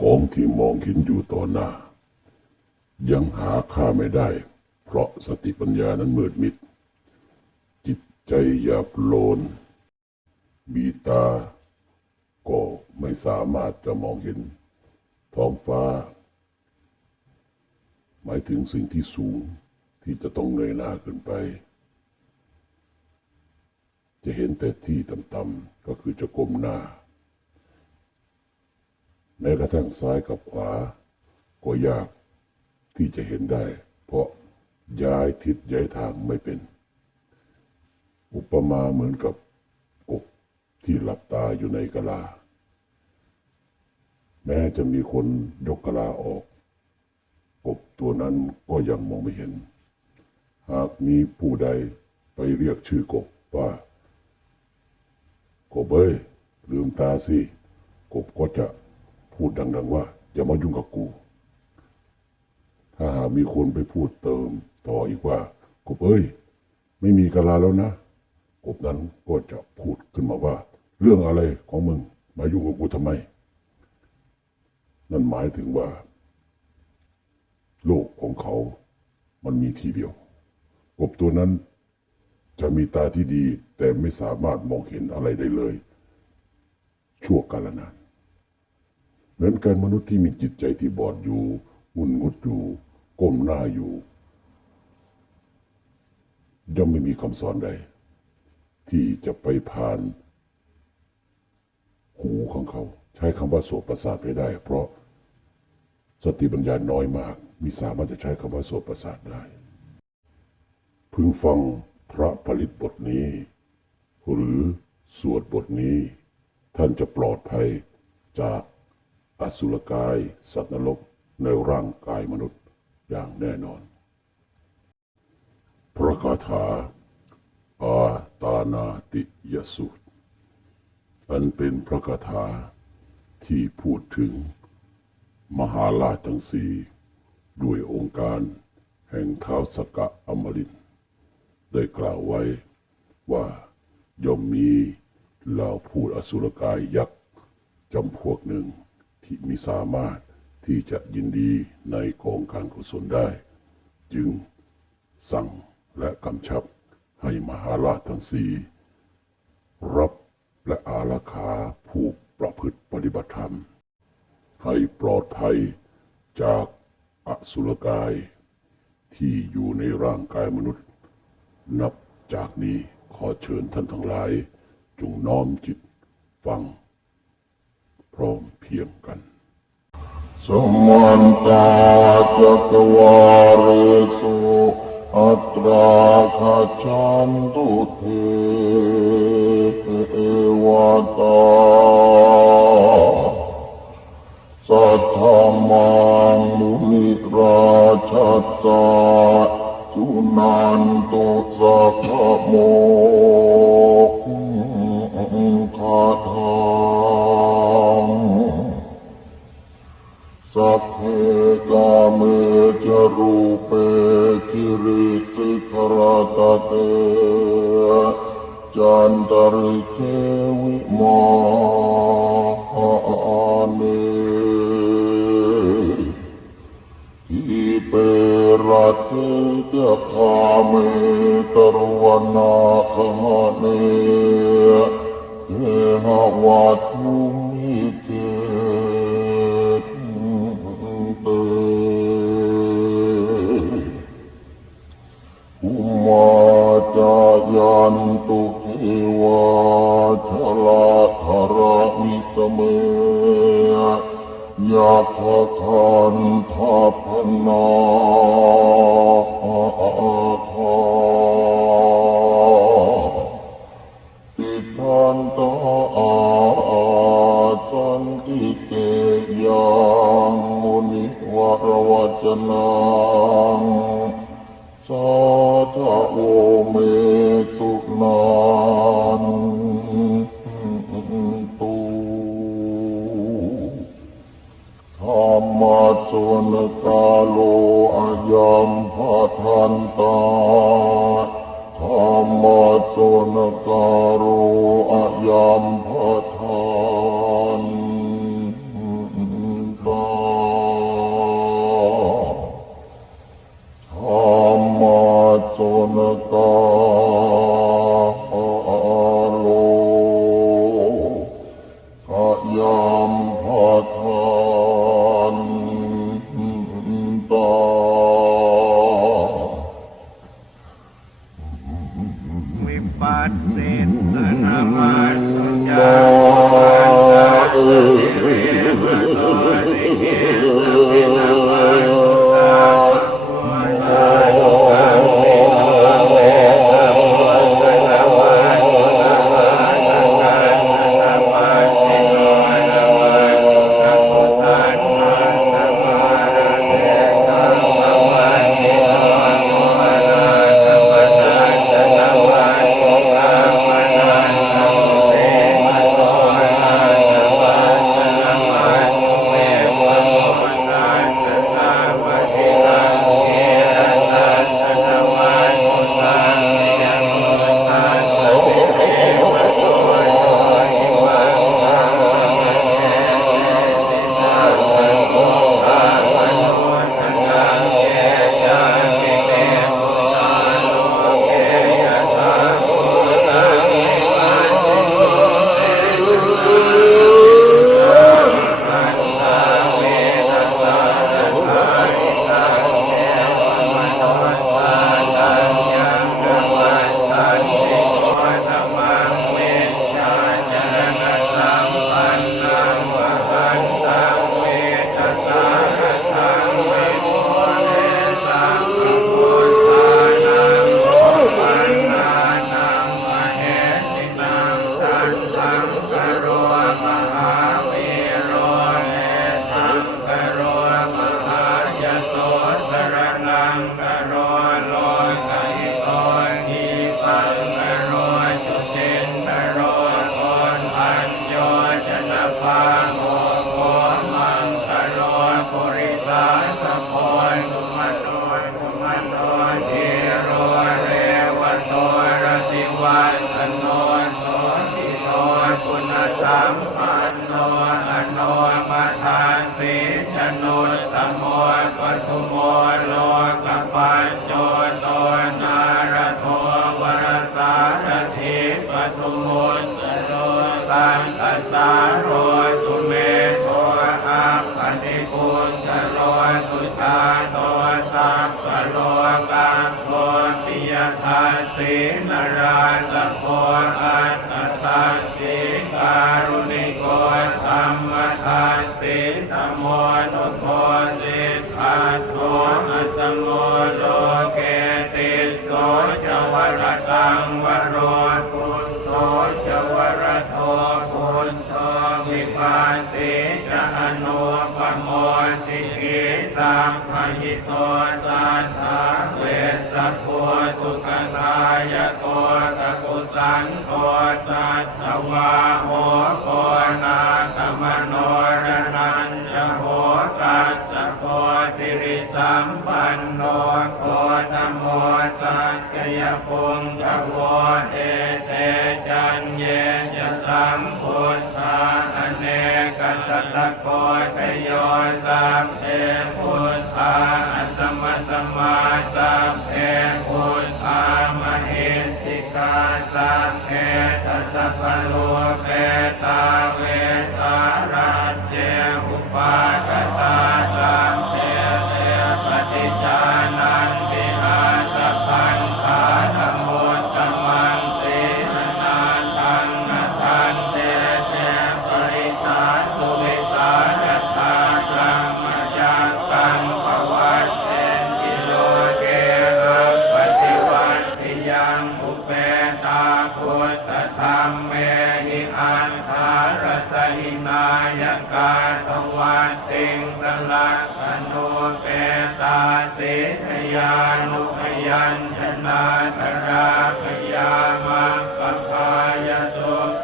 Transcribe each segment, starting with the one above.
ของที่มองเห็นอยู่ต่อหน้า ยังหาค่าไม่ได้ เพราะสติปัญญานั้นมืดมิด จิตใจหยาบโลน มีตา ก็ไม่สามารถจะมองเห็น ท้องฟ้า หมายถึงสิ่งที่สูงที่จะต้องเงยหน้าขึ้นไป จะเห็นแต่ที่ต่ำๆก็คือจะก้มหน้า แม้กระทั่งซ้ายกับขวา ก็ยากที่จะเห็นได้ เพราะย้ายทิศย้ายทางไม่เป็น อุปมาเหมือนกับกบที่หลับตาอยู่ในกะลา แม้จะมีคนยกกะลาออก กบตัวนั้นก็ยังมองไม่เห็น หากมีผู้ใดไปเรียกชื่อกบว่ากบเอ้ยลืมตาสิกบก็จะ พูดดัง ๆ ว่า อย่ามายุ่งกับกู ถ้าหากมีคนไปพูดเติมต่ออีกว่า กบเอ้ย ไม่มีกะลาแล้วนะ กบนั้นก็จะพูดขึ้นมาว่า เรื่องอะไรของมึง มายุ่งกับกูทำไม นั่นหมายถึงว่า โลกของเขา มันมีทีเดียว กบตัวนั้นจะมีตาที่ดีแต่ไม่สามารถมองเห็นอะไรได้เลย ชั่วกาลนาน เหมือนกันมนุษย์ที่มีจิตใจที่บอดอยู่งุนงุดอยู่ก้มหน้าอยู่ย่อมไม่มีคำสอนใด ที่จะไปผ่าน หูของเขา ใช้คำว่าโสตประสาทไปได้ เพราะสติปัญญาน้อยมากมีสามารถจะใช้คำว่าโสตประสาทได้ พึงฟังพระผลิตบทนี้ หรือสวดบทนี้ ท่านจะปลอดภัยจาก อสุรกาย สัตว์นรกในร่างกายมนุษย์อย่างแน่นอน พระคาถาอาตานาติยสูตอันเป็นพระคาถาที่พูดถึง มหาราชทั้งสี่ด้วยองค์การแห่งเท้าสกะอมรินทร์ได้กล่าวไว้ว่าย่อมมีเหล่าพูดอสุรกายยักษ์จำพวกหนึ่ง ที่มิสามารถที่จะยินดีในกองการกุศลได้ จึงสั่งและกำชับให้มหาราชทั้งสี่รับและอาราขาผู้ประพฤติปฏิบัติธรรม ให้ปลอดภัยจากอสุรกายที่อยู่ในร่างกายมนุษย์ นับจากนี้ขอเชิญท่านทั้งหลาย จงน้อมจิตฟัง พร้อม เพรียงกัน พ องโต but since the mm-hmm. number of ตมวลปทุมวล จยพงกวเตเตจัน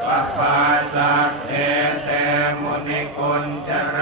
ปะปาตาเตเตมุนิกุลจร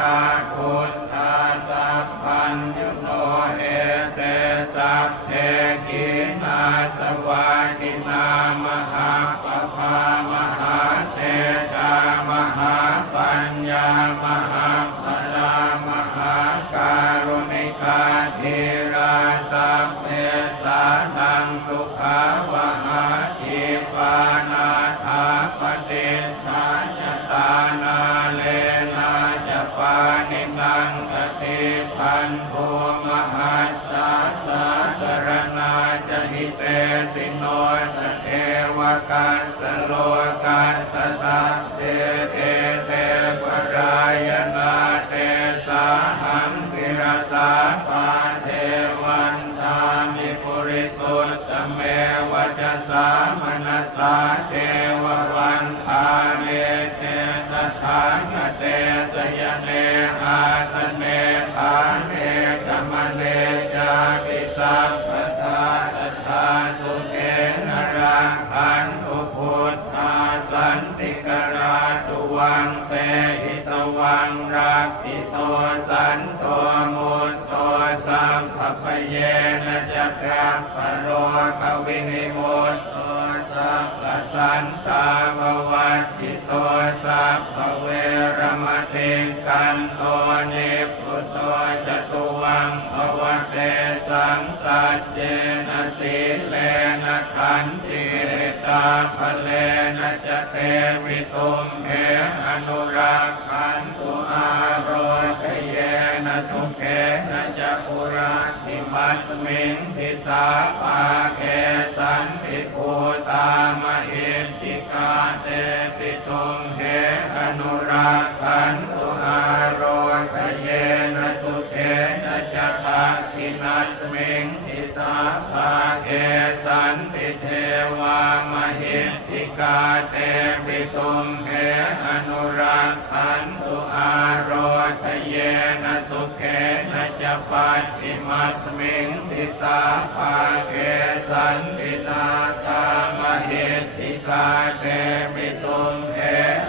ินิโมตโตสัพพสันตาววัติโตสัพพเวรมติกันโตนิพุตโตจตุวังอวเตสังสัจเจนะสีเลนะขันติตาภเลนะจะเตวิตุมเหอนุรัก ติมัตมิงทิสาปาเกสันติภูตามเหติกาเตปิตุมเหอนุรักขันตุอาโรกเยนะทุเกนะจะภาคินัตมิงทิสาภาเกสันติเทวามเหติกาเตปิตุมเปัจจิมัตมิงทิสาภาเกสันตินาคามหิติกาเตปิตุมเห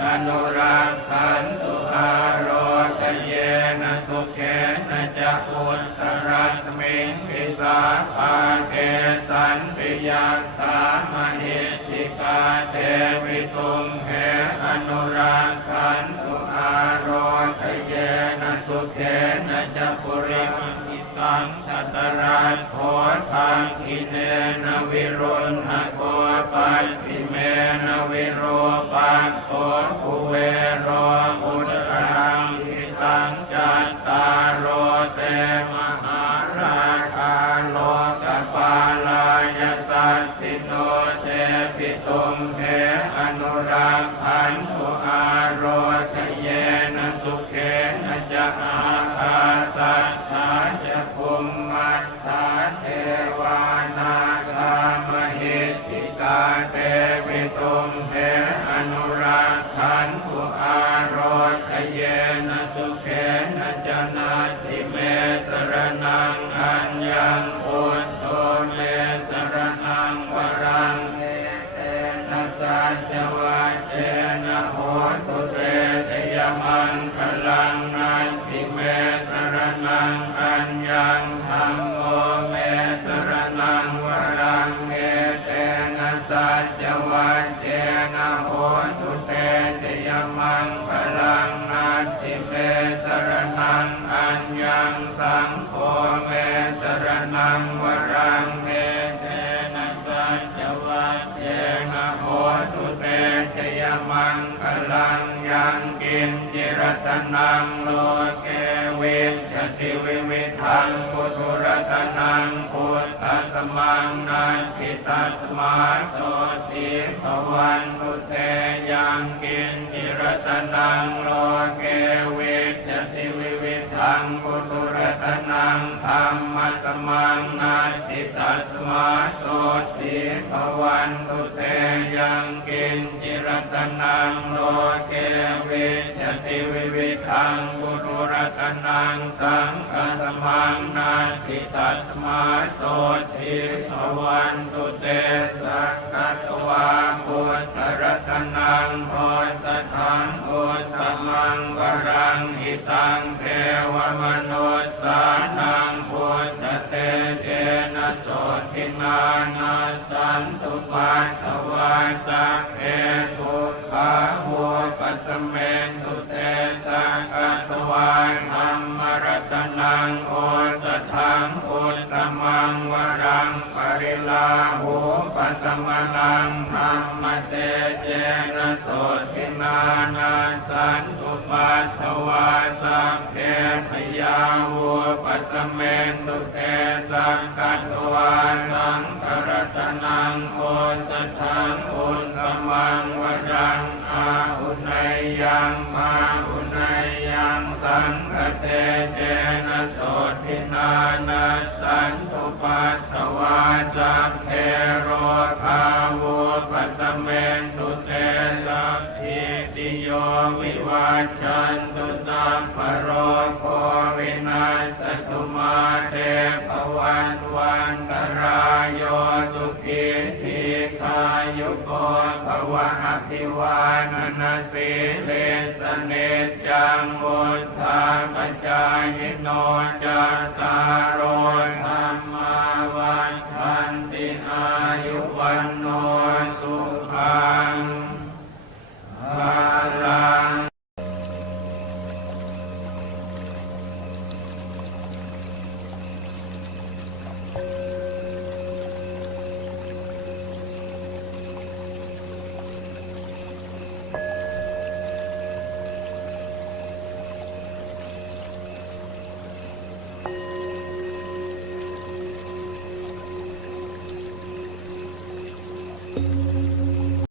อนุรักขันตุอาโรกเยนะทุเกนะจะพุทธรัตมิงทิสาภาเกสันติยาตามหิติกาเตปิตุมเหอนุรักขั เกนะจะปุริมิตังทัตรัสโพธังอิเนนวิรุณหโกปัสสิเมนวิโรปัสโสภุเวโรอุตรังหิตังจัตตารโรเตมหาราชาโลกปาลายสัสสิโนเตปิตุมเหอนุรักขันตุ นะโหตุเตชยมันพลังนันติเมตรนังอัญญังธรรมโมเมตรนังวรังเนเตนะสัจวัจเจนะโหตุเตชยมันพลังนันติเมตรนังอัญญังสังโฆเมตรนังวรั รัตนังโลเกวิชติวิวิทังพุทุรัตนังพุทธัสมังนันทิตัสมาโสติภวันตุเตยังกินจิรัตนังโลเกวิ ธรรมสมังนันทิตัสมาโสติภวันตุเตยังกินจิรตนังโลเกวิติวิวิทังบุรุรัตนังสังฆสมังนาทิตัสมาโสติภวันตุเตสักกตวาพุทธรัตนังโหสถังพุทธมังวรังหิตังเทวมนุส ทินานาสันตุปัสสวาสักเอตุขาหัวปัสสเมนตุเตสังกัตวานัมมรัตนังโอสถังโอตมังวรังปริลาหูปัสมนา เมนตุเตสังกัตวานังกรตนังโอสถังอุตตมังวรังอาอุนยยังมาอุนยยังสังคเตเจนะโสตินานะสันตุปัสสวาสัพเพ กิติกายุโกภวะอภิวานนาสีเลสเนจังวุธาปจายโนจัตตาโรธรรมาวันทันติอายุวันโน